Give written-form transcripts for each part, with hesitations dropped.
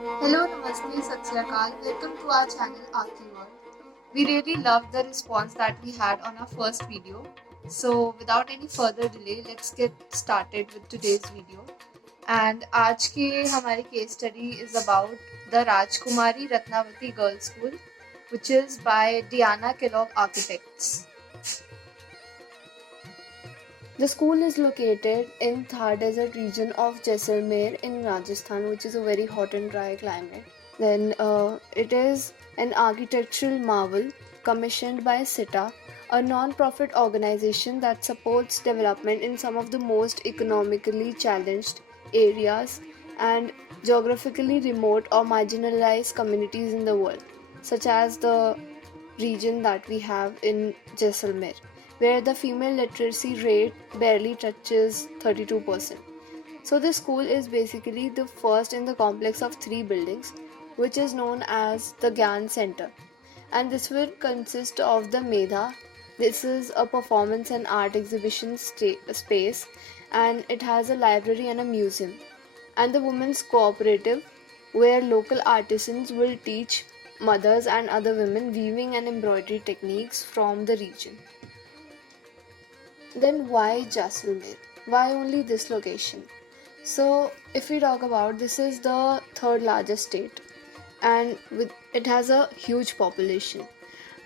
Hello, Namaste, Sat Sri Akal. Welcome to our channel Aarti World. We really loved the response that we had on our first video. So, without any further delay, let's get started with today's video. And आज की हमारी case study is about the Rajkumari Ratnavati Girls School, which is by Diana Kellogg Architects. The school is located in Thar Desert region of Jaisalmer in Rajasthan, which is a very hot and dry climate. Then it is an architectural marvel commissioned by SITA, a non-profit organization that supports development in some of the most economically challenged areas and geographically remote or marginalized communities in the world, such as the region that we have in Jaisalmer, where the female literacy rate barely touches 32%. So, this school is basically the first in the complex of three buildings, which is known as the Gyan Center. And this will consist of the Medha. This is a performance and art exhibition space, and it has a library and a museum. And the Women's Cooperative, where local artisans will teach mothers and other women weaving and embroidery techniques from the region. Then why Jaisalmer? Why only this location? So if we talk about, this is the third largest state, and it has a huge population,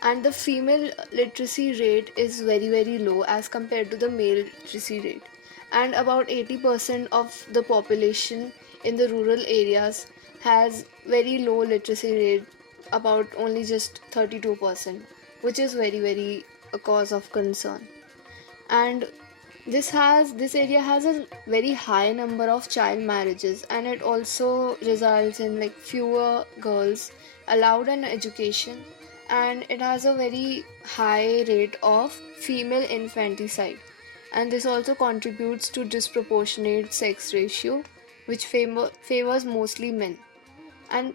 and the female literacy rate is very low as compared to the male literacy rate, and about 80% of the population in the rural areas has very low literacy rate, about only just 32%, which is very a cause of concern. And this area has a very high number of child marriages, and it also results in like fewer girls allowed an education, and it has a very high rate of female infanticide, and this also contributes to disproportionate sex ratio, which favors mostly men. And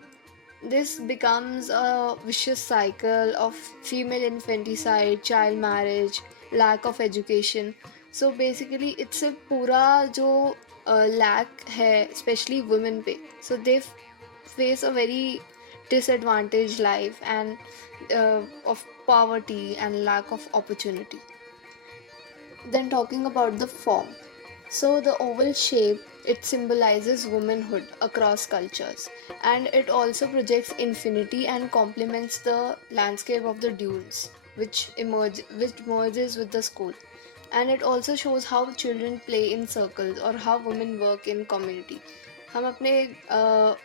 this becomes a vicious cycle of female infanticide, child marriage, lack of education. So basically it's a पूरा जो lack है especially women पे, so they face a very disadvantaged life and of poverty and lack of opportunity. Then talking about the form. So the oval shape, it symbolizes womanhood across cultures, and it also projects infinity and complements the landscape of the dunes which merges with the school. And it also shows how children play in circles or how women work in community. हम अपने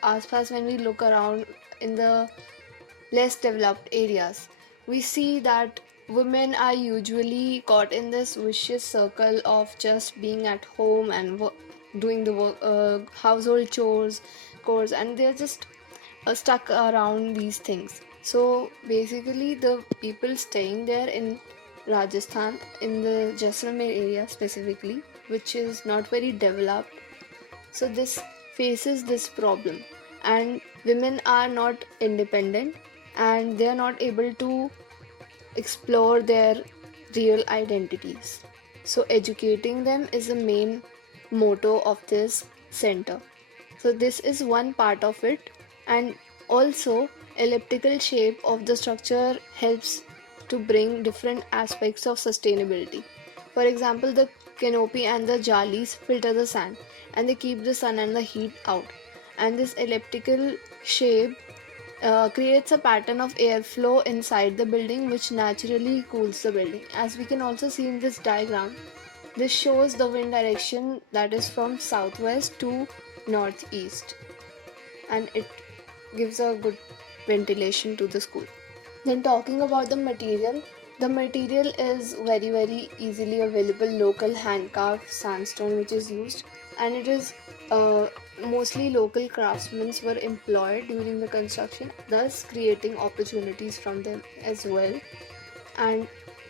आसपास when we look around in the less developed areas, we see that women are usually caught in this vicious circle of just being at home and doing the work, household chores, and they're just stuck around these things. So basically, the people staying there in Rajasthan, in the Jaisalmer area specifically, which is not very developed, so this faces this problem, and women are not independent, and they are not able to explore their real identities. So educating them is the main motto of this center. So this is one part of it, and also elliptical shape of the structure helps to bring different aspects of sustainability. For example, the canopy and the jalis filter the sand, and they keep the sun and the heat out. And this elliptical shape creates a pattern of airflow inside the building, which naturally cools the building. As we can also see in this diagram, this shows the wind direction, that is from southwest to northeast, and it gives a good ventilation to the school. Then talking about the material is very easily available local hand carved sandstone which is used, and it is mostly local craftsmen were employed during the construction, thus creating opportunities from them as well. And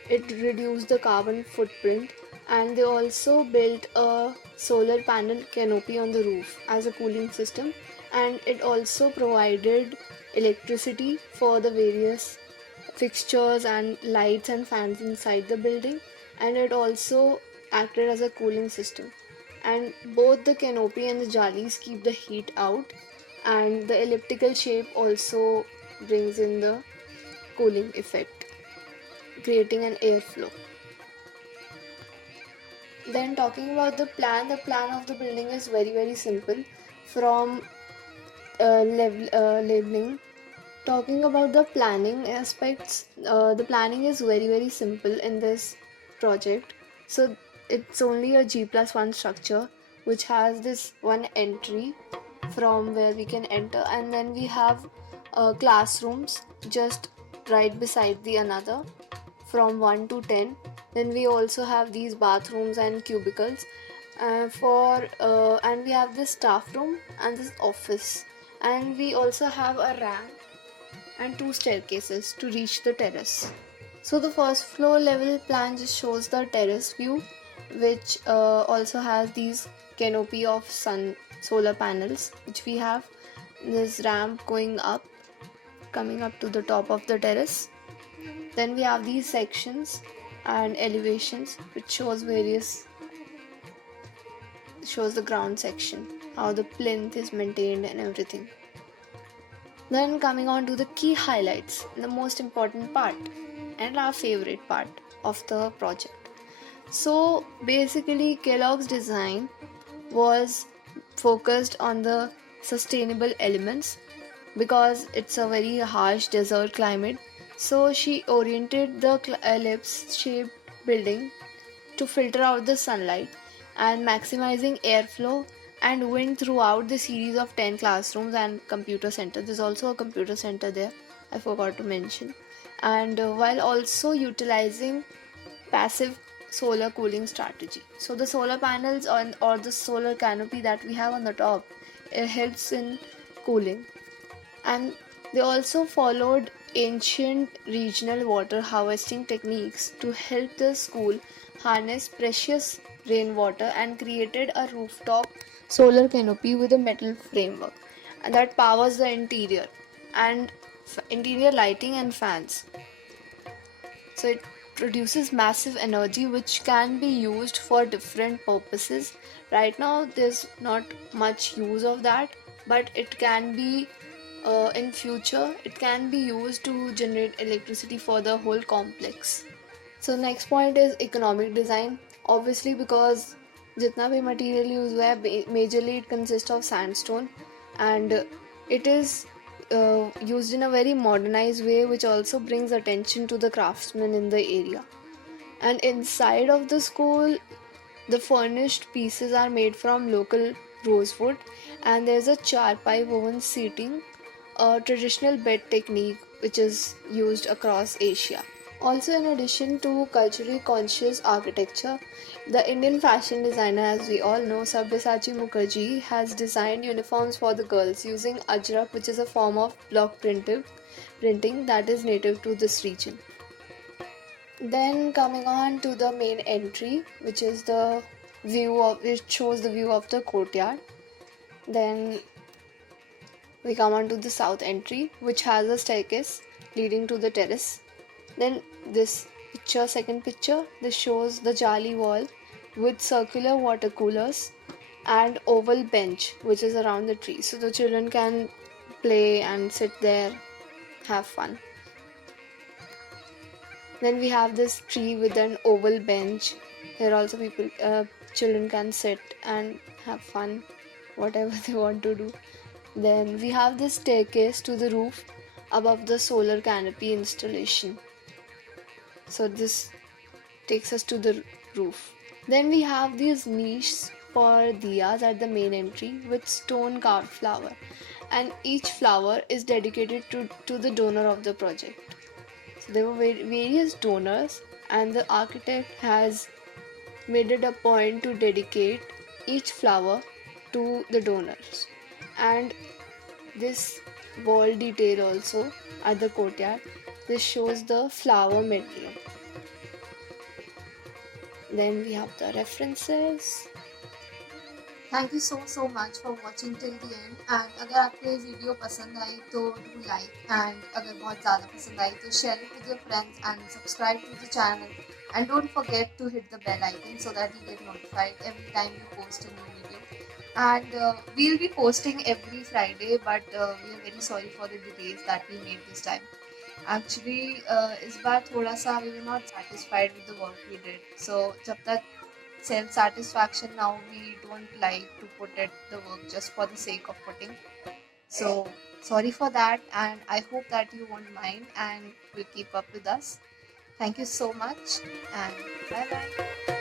it reduced the carbon footprint, and they also built a solar panel canopy on the roof as a cooling system, and it also provided electricity for the various fixtures and lights and fans inside the building, and it also acted as a cooling system. And both the canopy and the jalis keep the heat out, and the elliptical shape also brings in the cooling effect, creating an airflow. Then talking about the plan of the building is very simple. From labeling, talking about the planning aspects, the planning is very simple in this project. So it's only a G+1 structure which has this one entry from where we can enter, and then we have classrooms just right beside the another from 1 to 10. Then we also have these bathrooms and cubicles and we have this staff room and this office, and we also have a ramp and two staircases to reach the terrace. So the first floor level plan just shows the terrace view, which also has these canopy of solar panels, which we have this ramp going up, coming up to the top of the terrace. Then we have these sections and elevations, which shows the ground section, how the plinth is maintained and everything. Then coming on to the key highlights, the most important part and our favorite part of the project. So basically Kellogg's design was focused on the sustainable elements because it's a very harsh desert climate. So she oriented the ellipse shaped building to filter out the sunlight and maximizing airflow and wind throughout the series of 10 classrooms and computer center. There's also a computer center there, I forgot to mention. And while also utilizing passive solar cooling strategy. So the solar panels or the solar canopy that we have on the top, it helps in cooling. And they also followed ancient regional water harvesting techniques to help the school harness precious rainwater and created a rooftop solar canopy with a metal framework and that powers the interior and interior lighting and fans. So it produces massive energy which can be used for different purposes. Right now there's not much use of that, but it can be in future it can be used to generate electricity for the whole complex. So next point is economic design. Obviously because जितना भी material use हुआ है majorly it consists of sandstone and it is used in a very modernized way, which also brings attention to the craftsmen in the area. And inside of the school, the furnished pieces are made from local rosewood, and there's a charpai woven seating, a traditional bed technique which is used across Asia. Also, in addition to culturally conscious architecture, the Indian fashion designer, as we all know, Sabyasachi Mukherjee, has designed uniforms for the girls using ajrak, which is a form of block printing that is native to this region. Then coming on to the main entry, which is which shows the view of the courtyard. Then we come on to the south entry, which has a staircase leading to the terrace. Then this second picture, this shows the jali wall with circular water coolers and oval bench which is around the tree, so the children can play and sit there, have fun. Then we have this tree with an oval bench. Here also children can sit and have fun, whatever they want to do. Then we have this staircase to the roof above the solar canopy installation. So this takes us to the roof. Then we have these niches for diyas at the main entry with stone carved flower, and each flower is dedicated to the donor of the project. So there were various donors, and the architect has made it a point to dedicate each flower to the donors. And this wall detail also at the courtyard, this shows the flower material. Then we have the references. Thank you so much for watching till the end. And अगर आपको ये video पसंद आई तो do like, and अगर बहुत ज़्यादा पसंद आई तो share it with your friends and subscribe to the channel. And don't forget to hit the bell icon so that you get notified every time we post a new video. And we'll be posting every Friday, but we are very sorry for the delays that we made this time. Actually, इस बार थोड़ा सा we were not satisfied with the work we did. So जब तक self satisfaction, now we don't like to put it the work just for the sake of putting. So sorry for that, and I hope that you won't mind and will keep up with us. Thank you so much, and bye bye.